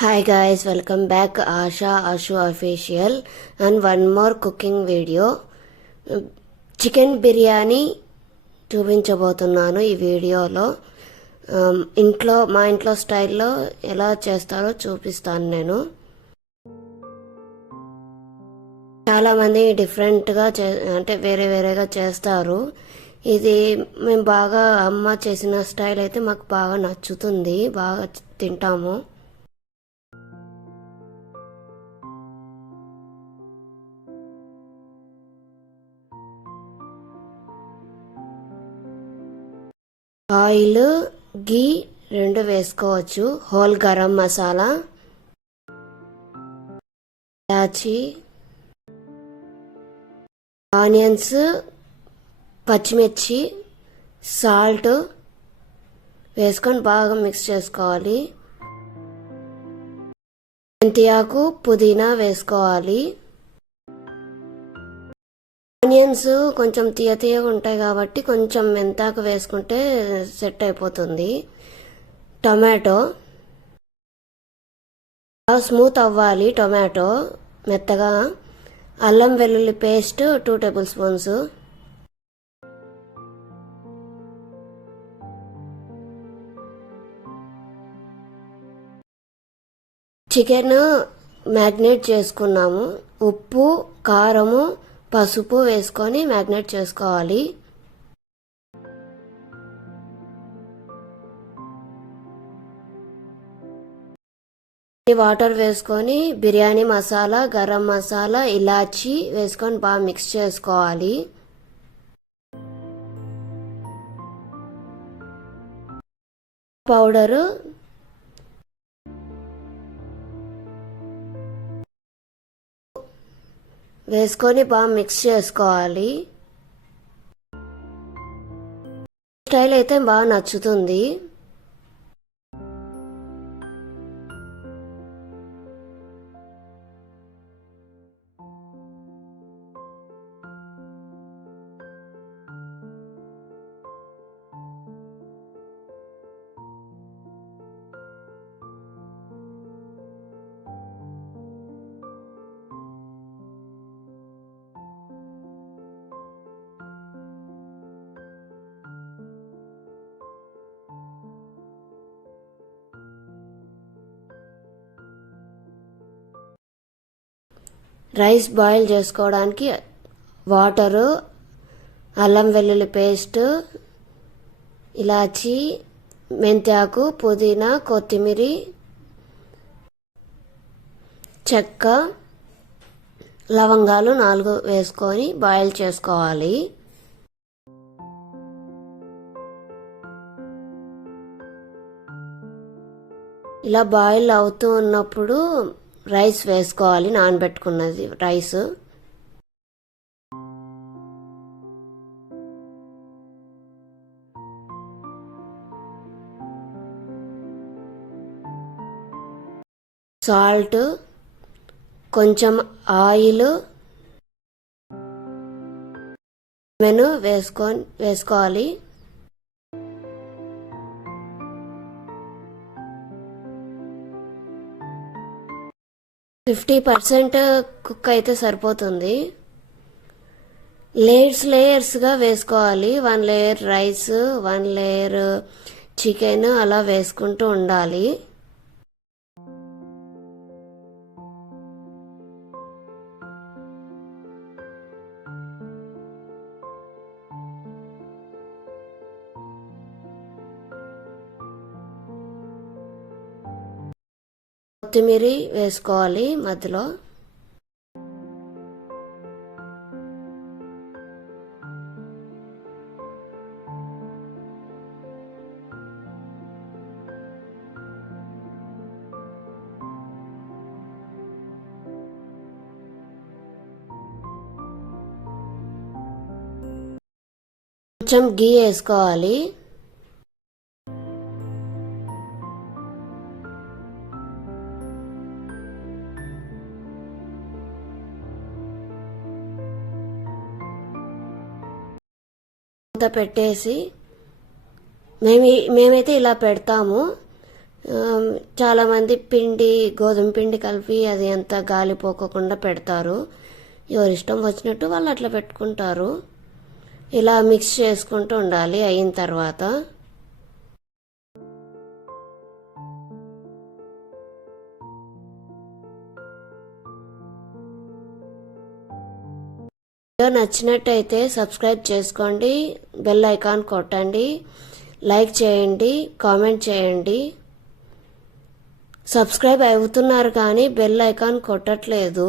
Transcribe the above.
Hi guys, welcome back Asha Ashu official and one more cooking video. Chicken biryani చూపించబోతున్నాను ఈ వీడియోలో. మా ఇంట్లో స్టైల్లో ఎలా చేస్తారో చూపిస్తాను నేను. చాలామంది డిఫరెంట్గా అంటే వేరేగా చేస్తారు. ఇది మేము బాగా అమ్మ చేసిన స్టైల్ అయితే మాకు బాగా నచ్చుతుంది, బాగా తింటాము. ఆయిల్, గీ రెండు వేసుకోవచ్చు. హోల్ గరం మసాలా, ఇలాచి, ఆనియన్స్, పచ్చిమిర్చి, సాల్ట్ వేసుకొని బాగా మిక్స్ చేసుకోవాలి. మెంతియాకు, పుదీనా వేసుకోవాలి. ఆనియన్స్ కొంచెం తీయగా ఉంటాయి కాబట్టి కొంచెం మెంతాకు వేసుకుంటే సెట్ అయిపోతుంది. టొమాటో స్మూత్ అవ్వాలి, టొమాటో మెత్తగా. అల్లం వెల్లుల్లి paste 2 tablespoons. Chicken marinate చేసుకున్నాము. ఉప్పు, కారము, పసుపు వేసుకొని మ్యాగ్నేట్ చేసుకోవాలి. వాటర్ వేసుకొని బిర్యానీ మసాలా, గరం మసాలా, ఇలాచి వేసుకొని బాగా మిక్స్ చేసుకోవాలి. పౌడరు, వేసుకొని బాగా మిక్స్ చేసుకోవాలి. స్టైల్ అయితే బాగా నచ్చుతుంది. రైస్ బాయిల్ చేసుకోవడానికి వాటరు, అల్లం వెల్లుల్లి పేస్ట్, ఇలాచి, మెంతాకు, పుదీనా, కొత్తిమీర, చెక్క, లవంగాలు 4 వేసుకొని బాయిల్ చేసుకోవాలి. ఇలా బాయిల్ అవుతూ ఉన్నప్పుడు రైస్ వేసుకోవాలి, నానబెట్టుకున్నది రైస్. సాల్ట్, కొంచెం ఆయిల్, వేసుకోవాలి. 50% కుక్ అయితే సరిపోతుంది. లేయర్స్గా వేసుకోవాలి. 1 లేయర్ రైస్, 1 లేయర్ చికెన్, అలా వేసుకుంటూ ఉండాలి. కొత్తిమీర వేసుకోవాలి మధ్యలో. కొంచెం గీ వేసుకోవాలి. పెట్టేసి మేమైతే ఇలా పెడతాము. చాలామంది గోధుమ పిండి కలిపి అది అంత గాలిపోకుండా పెడతారు. ఎవరి ఇష్టం వచ్చినట్టు వాళ్ళు అట్లా పెట్టుకుంటారు. ఇలా మిక్స్ చేసుకుంటూ ఉండాలి. అయిన తర్వాత వీడియో నచ్చినట్టయితే సబ్స్క్రైబ్ చేసుకోండి, బెల్ ఐకాన్ కొట్టండి, లైక్ చేయండి, కామెంట్ చేయండి. సబ్స్క్రైబ్ అవుతున్నారు కానీ బెల్ ఐకాన్ కొట్టట్లేదు.